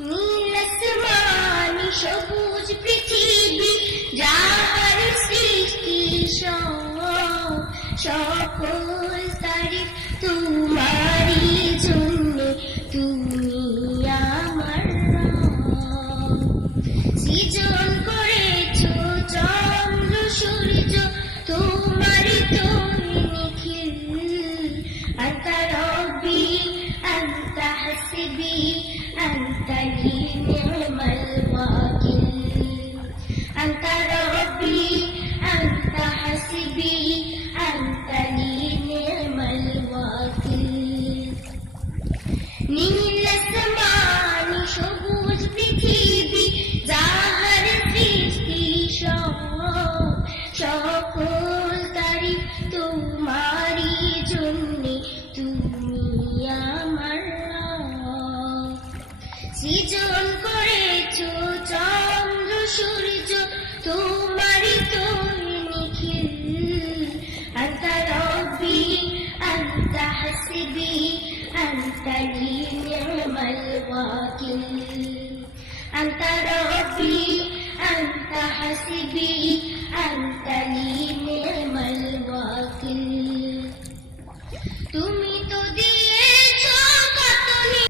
নীল আসমানি সবুজ পৃথিবী যাহার সৃষ্টি সকল তারিফ তোমারই حسبي أنت لي সৃজন করেছ চন্দ্র, সূর্য, তোমারই তো নিখিল। আন্তা রবি আন্তা হাসিবি আন্তা নিয়মাল ওয়াকিল। আন্তা রবি আন্তা হাসিবি আন্তা